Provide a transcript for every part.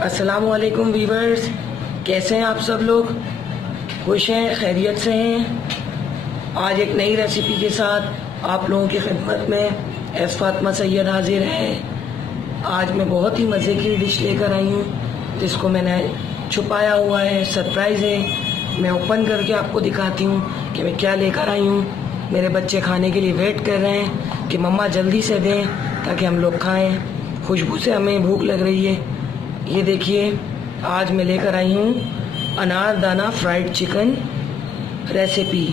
अस्सलामुअलैकुम वीवर्स, कैसे हैं आप सब लोग? खुश हैं, खैरियत से हैं? आज एक नई रेसिपी के साथ आप लोगों की खिदमत में एस फातिमा सैयद हाजिर है। आज मैं बहुत ही मज़े की डिश लेकर आई हूँ जिसको मैंने छुपाया हुआ है, सरप्राइज़ है। मैं ओपन करके आपको दिखाती हूँ कि मैं क्या लेकर आई हूँ। मेरे बच्चे खाने के लिए वेट कर रहे हैं कि मम्मा जल्दी से दें ताकि हम लोग खाएँ। खुशबू से हमें भूख लग रही है। ये देखिए, आज मैं लेकर आई हूँ अनारदाना फ्राइड चिकन रेसिपी।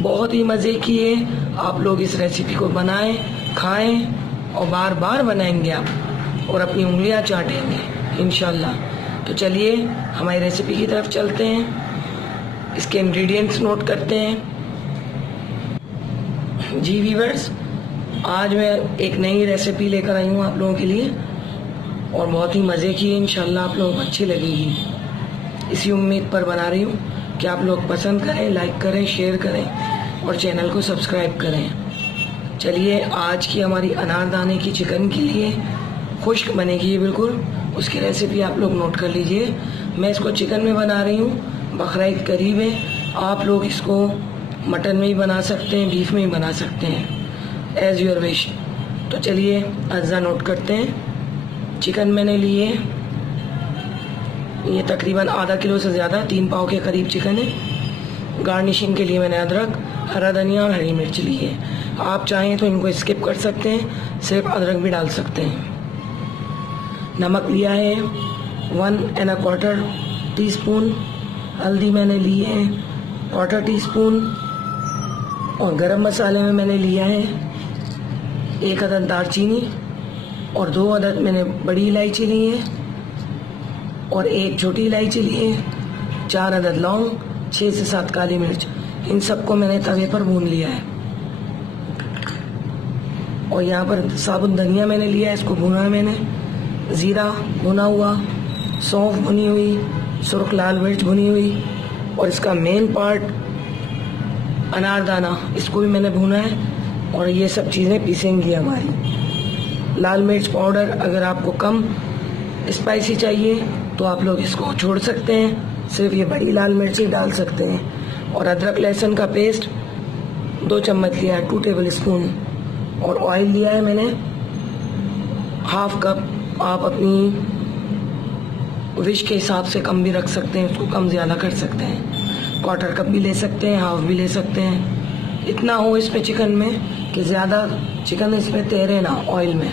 बहुत ही मज़े की है। आप लोग इस रेसिपी को बनाएं, खाएं और बार बार बनाएंगे आप और अपनी उंगलियां चाटेंगे इंशाल्लाह। तो चलिए हमारी रेसिपी की तरफ चलते हैं। इसके इंग्रेडिएंट्स नोट करते हैं। जी वीवर्स, आज मैं एक नई रेसिपी लेकर आई हूँ आप लोगों के लिए और बहुत ही मज़े की है। इंशाल्लाह आप लोगों को अच्छी लगेगी। इसी उम्मीद पर बना रही हूँ कि आप लोग पसंद करें, लाइक करें, शेयर करें और चैनल को सब्सक्राइब करें। चलिए, आज की हमारी अनारदाने की चिकन के लिए खुश्क बनेगी ये बिल्कुल। उसकी रेसिपी आप लोग नोट कर लीजिए। मैं इसको चिकन में बना रही हूँ। बकरीद करीब है, आप लोग इसको मटन में ही बना सकते हैं, बीफ में ही बना सकते हैं, एज़ योर विश। तो चलिए अज्जा नोट करते हैं। चिकन मैंने लिए, ये तकरीबन आधा किलो से ज़्यादा, 3 पाव के करीब चिकन है। गार्निशिंग के लिए मैंने अदरक, हरा धनिया और हरी मिर्च ली है। आप चाहें तो इनको स्किप कर सकते हैं, सिर्फ अदरक भी डाल सकते हैं। नमक लिया है 1¼ टीस्पून। हल्दी मैंने ली है 1/4 टीस्पून। और गरम मसाले में मैंने लिया है 1 अदद दालचीनी और 2 अदद मैंने बड़ी इलायची ली है और 1 छोटी इलायची ली है, 4 अदद लौंग, 6 से 7 काली मिर्च। इन सबको मैंने तवे पर भून लिया है। और यहाँ पर साबुत धनिया मैंने लिया है, इसको भुना है मैंने। ज़ीरा भुना हुआ, सौंफ भुनी हुई, सुर्ख लाल मिर्च भुनी हुई और इसका मेन पार्ट अनारदाना, इसको भी मैंने भुना है। और ये सब चीज़ें पीसेंगी हमारी। लाल मिर्च पाउडर, अगर आपको कम स्पाइसी चाहिए तो आप लोग इसको छोड़ सकते हैं, सिर्फ ये बड़ी लाल मिर्च ही डाल सकते हैं। और अदरक लहसुन का पेस्ट 2 चम्मच लिया है, 2 टेबल स्पून। और ऑयल लिया है मैंने 1/2 कप। आप अपनी विश के हिसाब से कम भी रख सकते हैं, उसको कम ज़्यादा कर सकते हैं। 1/4 कप भी ले सकते हैं, हाफ भी ले सकते हैं। इतना हो इसमें चिकन में कि ज़्यादा चिकन इसमें तैरे ना ऑयल में।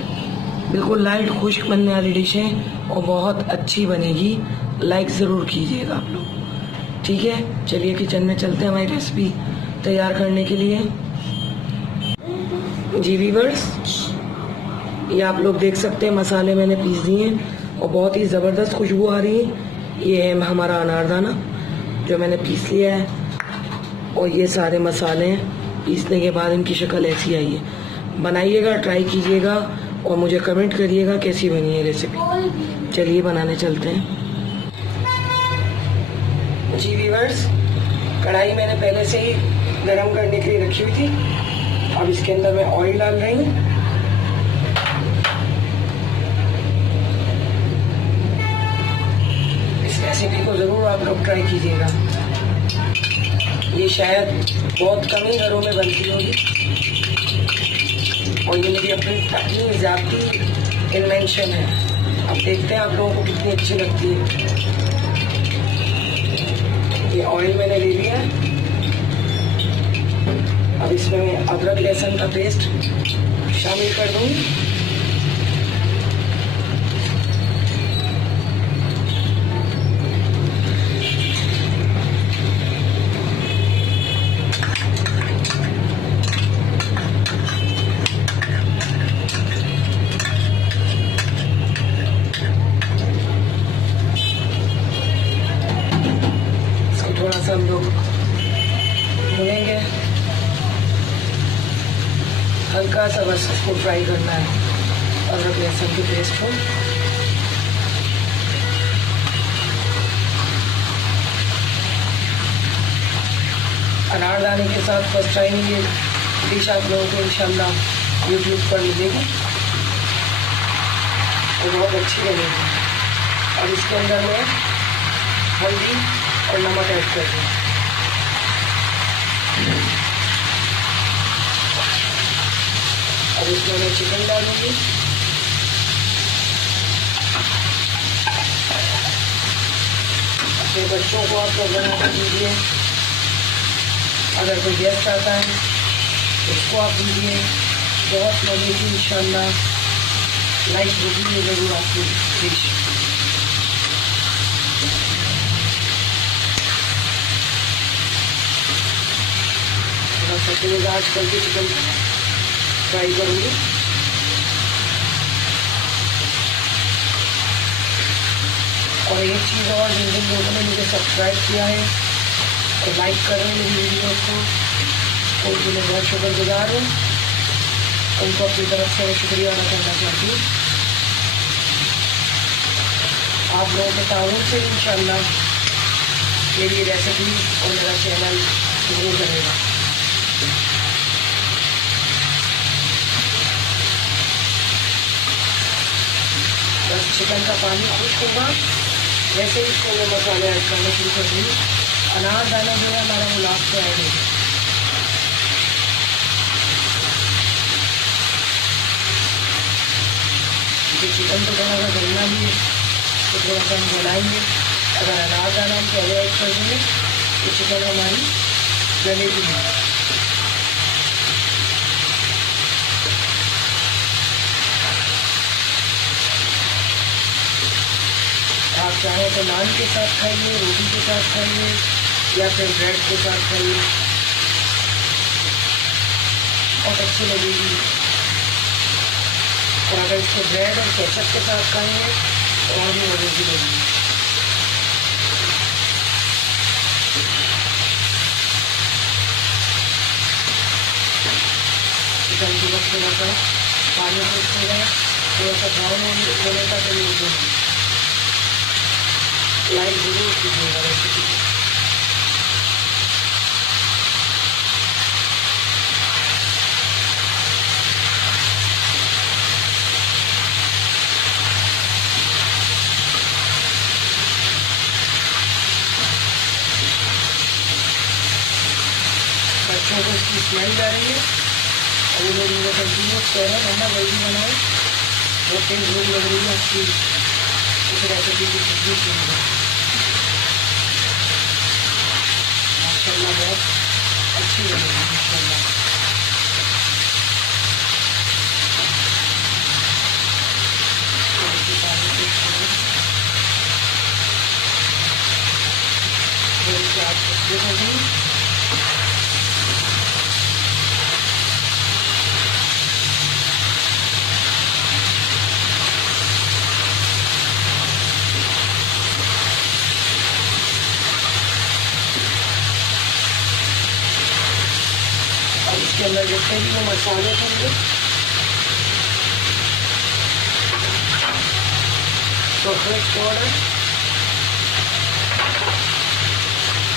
बिल्कुल लाइट खुश्क बनने वाली डिश है और बहुत अच्छी बनेगी। लाइक ज़रूर कीजिएगा आप लोग, ठीक है? चलिए किचन में चलते हैं हमारी रेसिपी तैयार करने के लिए। जी वीवर्स, ये आप लोग देख सकते हैं मसाले मैंने पीस दिए हैं और बहुत ही ज़बरदस्त खुशबू आ रही है। ये है हमारा अनारदाना जो मैंने पीस लिया है और ये सारे मसाले हैं। पीसने के बाद इनकी शक्ल ऐसी आई है। बनाइएगा, ट्राई कीजिएगा और मुझे कमेंट करिएगा कैसी बनी है रेसिपी। चलिए बनाने चलते हैं। जी वीवर्स, कढ़ाई मैंने पहले से ही गरम करने के लिए रखी हुई थी। अब इसके अंदर मैं ऑयल डाल रही हूँ। इस रेसिपी को ज़रूर आप लोग ट्राई कीजिएगा। ये शायद बहुत कम ही घरों में बनती होगी और ये मेरी अपनी ज़ाती इन्वेंशन है। अब देखते हैं आप लोगों को कितनी अच्छी लगती है। ये ऑयल मैंने ले लिया है। अब इसमें मैं अदरक लहसुन का पेस्ट शामिल कर दूँगी। थोड़ा सा हम लोग भूनेंगे, हल्का सा बस इसको फ्राई करना है अदरक लहसुन के पेस्ट को। अनारदाने के साथ फर्स्ट टाइम ये डिश आप लोगों को इंशाल्लाह यूट्यूब पर मिलेगी और बहुत अच्छी बनेगी। अब इसके अंदर मैं हल्दी और नमक ऐड कर दूँ। अब इसमें मैं चिकन डालूंगी। अपने बच्चों को आप लोग बना कर दीजिए। अगर कोई गेस्ट आता है उसको आप दीजिए। बहुत मज़े की इंशाल्लाह लाइक होगी ज़रूर आपकी डिश। थोड़ा सा तेज आंच करके चिकन फ्राई करूँगी। और एक चीज़ और, जिन जिन लोगों ने मुझे सब्सक्राइब किया है और लाइक कर रहे हैं मेरी वीडियो को, उनके लिए बहुत शुक्रगुजार हूँ। उनको अपनी तरफ से शुक्रिया अदा करना चाहती हूँ। आप लोगों के ताउन से इंशाल्लाह मेरी रेसिपी और मेरा चैनल ग्रो करेगा। बस चिकन का पानी खुश्क होगा, वैसे ही इसको मैं मसाले ऐड करना शुरू कर दूँगी। अनार दाना जो है हमारा वो लास्ट में ऐड होगा। चिकन तो थोड़ा सा गलना भी है तो थोड़ा सा हम गलाएंगे। अगर अनार दाना हम पहले ऐड कर देंगे तो चिकन हमारी गलेगी नहीं। आप चाहें तो नान के साथ खाइए, रोटी के साथ खाइए या फिर ब्रेड के साथ खाइए, बहुत अच्छी लगेगी। और अगर इसको ब्रेड और केचप के साथ खाएंगे तो और भी मज़ेदार लगेगी। चिकन की बस थोड़ा सा पानी से थोड़ा सा ब्राउन होने का जरूर लाइक जरूर कीजिएगा रेसिपी। बच्चों को इसकी स्मेल आ रही है और वो लोग मुझे कंटिन्यूस कह रहे हैं मम्मा जल्दी बनाओ, बहुत तेज भूख लग रही है उसकी इस रेसिपी की तस्वीर चाहिए। माशाल्लाह बहुत अच्छी बनेगी इंशाल्लाह। इसके अंदर जितने भी वो मसाले होंगे तो फ्रेश पाउडर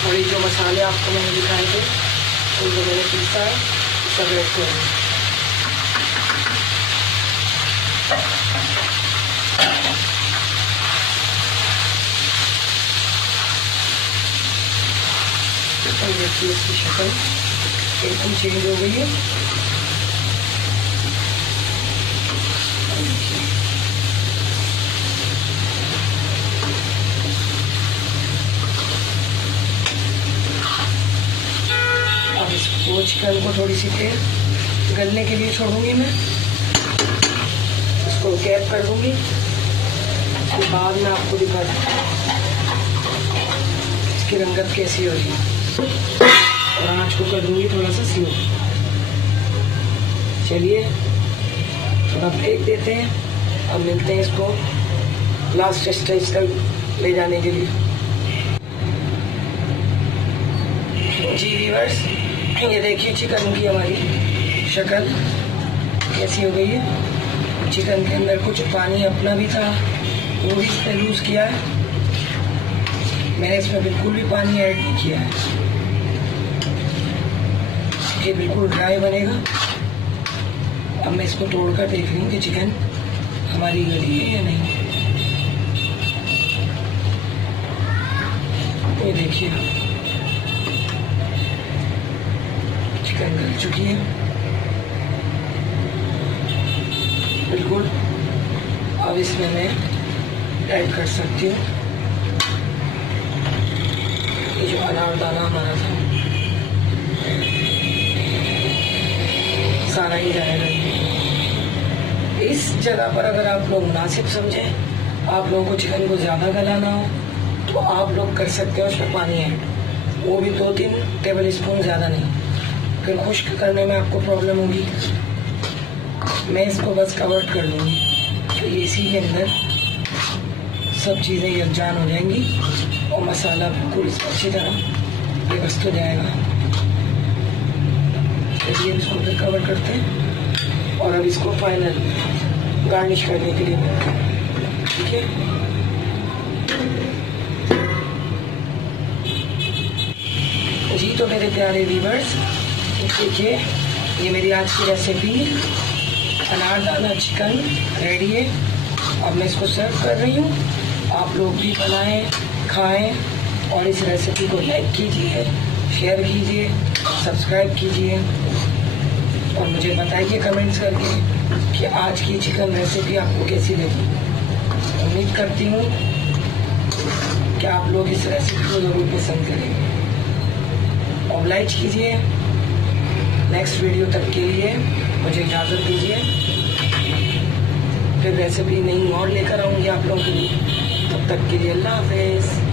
और ये जो मसाले आपको मैंने दिखाए थे उनको मैंने पीसा है सब ऐड करूँगी। देखिए इसकी शक्ल एकदम चेंज हो गई है। अब इसको चिकन को थोड़ी सी देर गलने के लिए छोड़ूंगी मैं, इसको गैप कर दूंगी। उसके बाद मैं आपको दिखा दूँ इसकी रंगत कैसी हो रही है और आँच को कर दूंगी थोड़ा सा स्लो। चलिए थोड़ा ब्रेक देते हैं, अब मिलते हैं इसको लास्ट स्टेज तक ले जाने के लिए। जी व्यूअर्स, ये देखिए चिकन की हमारी शक्ल कैसी हो गई है। चिकन के अंदर कुछ पानी अपना भी था वो भी इसमें लूज किया है, मैंने इसमें बिल्कुल भी पानी ऐड नहीं किया है। ये बिल्कुल ड्राई बनेगा। अब मैं इसको तोड़कर देख रही हूँ कि चिकन हमारी गली है या नहीं। देखिए चिकन गल चुकी है बिल्कुल। अब इसमें मैं ऐड कर सकती हूँ ये जो अनारदाना हमारा था, सारा ही जाएगा। इस जगह पर अगर आप लोग मुनासिब समझें, आप लोगों को चिकन को ज़्यादा गलाना हो तो आप लोग कर सकते हो उसमें पानी ऐड, वो भी 2-3 टेबल स्पून, ज़्यादा नहीं। फिर खुश्क करने में आपको प्रॉब्लम होगी। मैं इसको बस कवर कर लूँगी तो इसी के अंदर सब चीज़ें यकजान हो जाएंगी और मसाला बिल्कुल अच्छी तरह व्यवस्थित हो जाएगा। चलिए इसको फिर कवर करते हैं और अब इसको फाइनल गार्निश करने के लिए, ठीक है। जी तो मेरे प्यारे व्यूअर्स, देखिए ये मेरी आज की रेसिपी अनारदाना चिकन रेडी है। अब मैं इसको सर्व कर रही हूँ। आप लोग भी बनाएं, खाएं और इस रेसिपी को लाइक कीजिए, शेयर कीजिए, सब्सक्राइब कीजिए और मुझे बताइए कमेंट्स करके कि आज की चिकन रेसिपी आपको कैसी लगी। उम्मीद करती हूँ कि आप लोग इस रेसिपी को ज़रूर पसंद करेंगे। ऑब्लाइज कीजिए। नेक्स्ट वीडियो तक के लिए मुझे इजाज़त दीजिए। फिर रेसिपी नई और लेकर आऊँगी आप लोगों के लिए। तब तक के लिए अल्लाह हाफ़िज़।